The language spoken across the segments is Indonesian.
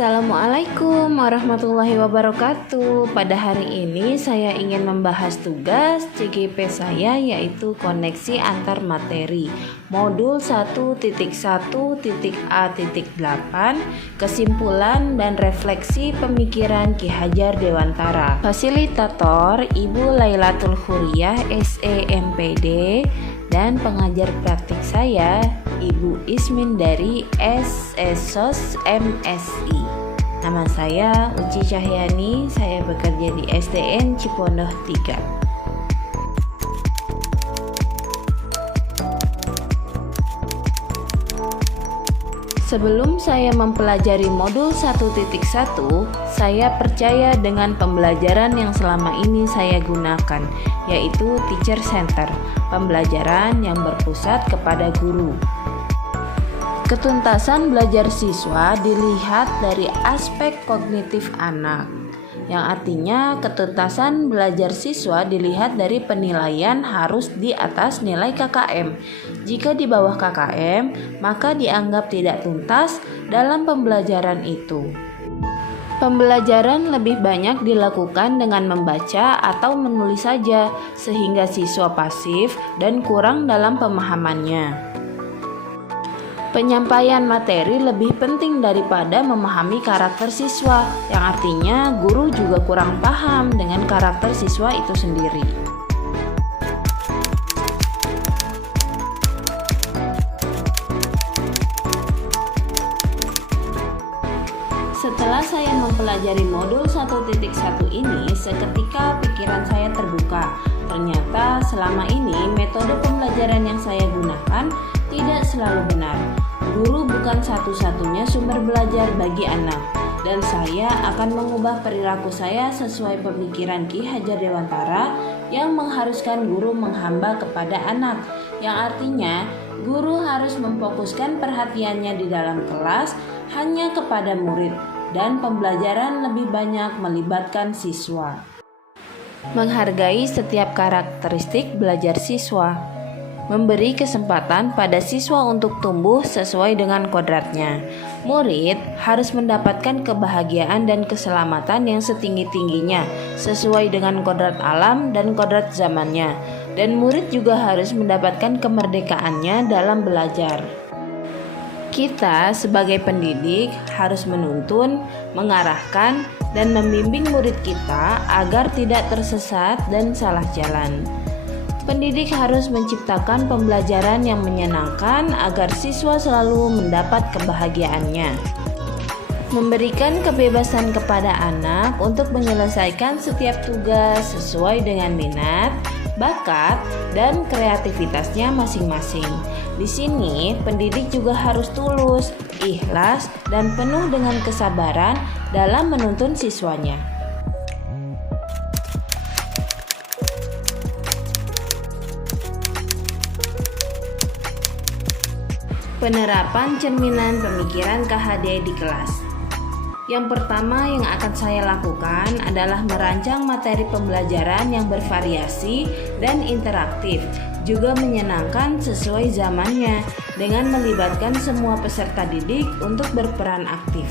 Assalamualaikum warahmatullahi wabarakatuh. Pada hari ini saya ingin membahas tugas CGP saya, yaitu koneksi antar materi modul 1.1.A.8, kesimpulan dan refleksi pemikiran Ki Hajar Dewantara. Fasilitator Ibu Lailatul Huriyah SEMPD, dan pengajar praktik saya Ibu Ismin dari SESOS MSI. Nama saya Uci Cahyani, saya bekerja di SDN Cipondoh 3. Sebelum saya mempelajari modul 1.1, saya percaya dengan pembelajaran yang selama ini saya gunakan, yaitu Teacher Center, pembelajaran yang berpusat kepada guru. Ketuntasan belajar siswa dilihat dari aspek kognitif anak, yang artinya ketuntasan belajar siswa dilihat dari penilaian harus di atas nilai KKM. Jika di bawah KKM, maka dianggap tidak tuntas dalam pembelajaran itu. Pembelajaran lebih banyak dilakukan dengan membaca atau menulis saja, sehingga siswa pasif dan kurang dalam pemahamannya. Penyampaian materi lebih penting daripada memahami karakter siswa, yang artinya guru juga kurang paham dengan karakter siswa itu sendiri. Setelah saya mempelajari modul 1.1 ini, seketika pikiran saya terbuka. Ternyata selama ini metode pembelajaran yang saya gunakan tidak selalu benar. Guru bukan satu-satunya sumber belajar bagi anak, dan saya akan mengubah perilaku saya sesuai pemikiran Ki Hajar Dewantara yang mengharuskan guru menghamba kepada anak, yang artinya guru harus memfokuskan perhatiannya di dalam kelas hanya kepada murid, dan pembelajaran lebih banyak melibatkan siswa. Menghargai setiap karakteristik belajar siswa, memberi kesempatan pada siswa untuk tumbuh sesuai dengan kodratnya. Murid harus mendapatkan kebahagiaan dan keselamatan yang setinggi-tingginya sesuai dengan kodrat alam dan kodrat zamannya, dan murid juga harus mendapatkan kemerdekaannya dalam belajar. Kita sebagai pendidik harus menuntun, mengarahkan, dan membimbing murid kita agar tidak tersesat dan salah jalan. Pendidik harus menciptakan pembelajaran yang menyenangkan agar siswa selalu mendapat kebahagiaannya. Memberikan kebebasan kepada anak untuk menyelesaikan setiap tugas sesuai dengan minat, bakat, dan kreativitasnya masing-masing. Di sini, pendidik juga harus tulus, ikhlas, dan penuh dengan kesabaran dalam menuntun siswanya. Penerapan cerminan pemikiran KHD di kelas. Yang pertama yang akan saya lakukan adalah merancang materi pembelajaran yang bervariasi dan interaktif, juga menyenangkan sesuai zamannya, dengan melibatkan semua peserta didik untuk berperan aktif.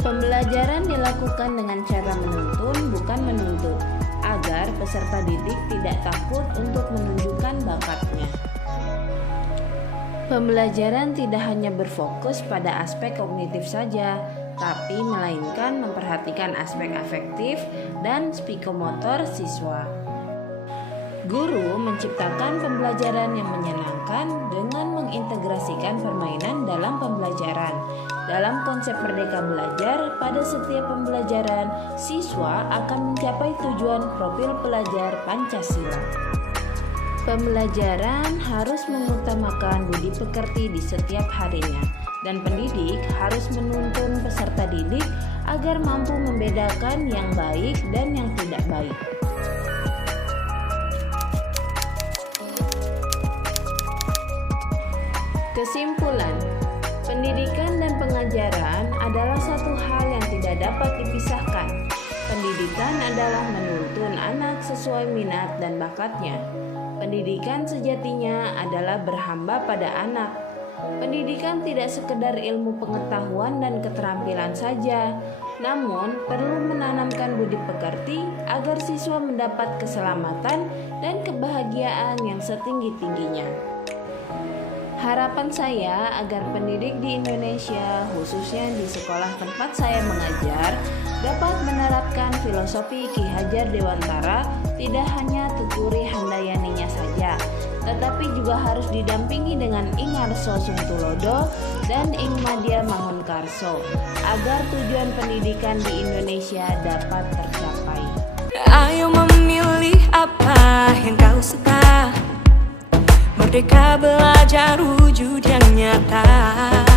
Pembelajaran dilakukan dengan cara menuntun, bukan menuntut, agar peserta didik tidak takut untuk menunjukkan bakatnya. Pembelajaran tidak hanya berfokus pada aspek kognitif saja, tapi melainkan memperhatikan aspek afektif dan psikomotor siswa. Guru menciptakan pembelajaran yang menyenangkan dengan mengintegrasikan permainan dalam pembelajaran. Dalam konsep Merdeka Belajar, pada setiap pembelajaran, siswa akan mencapai tujuan profil pelajar Pancasila. Pembelajaran harus mengutamakan budi pekerti di setiap harinya, dan pendidik harus menuntun peserta didik agar mampu membedakan yang baik dan yang tidak baik. Kesimpulan, pendidikan dan pengajaran adalah satu hal yang tidak dapat dipisahkan. Pendidikan adalah menuntun anak sesuai minat dan bakatnya. Pendidikan sejatinya adalah berhamba pada anak. Pendidikan tidak sekedar ilmu pengetahuan dan keterampilan saja, namun perlu menanamkan budi pekerti agar siswa mendapat keselamatan dan kebahagiaan yang setinggi-tingginya. Harapan saya agar pendidik di Indonesia, khususnya di sekolah tempat saya mengajar, dapat menerapkan filosofi Ki Hajar Dewantara tidak hanya Tuturi Handayaninya saja, tetapi juga harus didampingi dengan Ing Arso Sungtulodo dan Ing Madya Mangunkarso agar tujuan pendidikan di Indonesia dapat tercapai. Ayo memilih apa yang kau suka, merdeka belajar wujud yang nyata.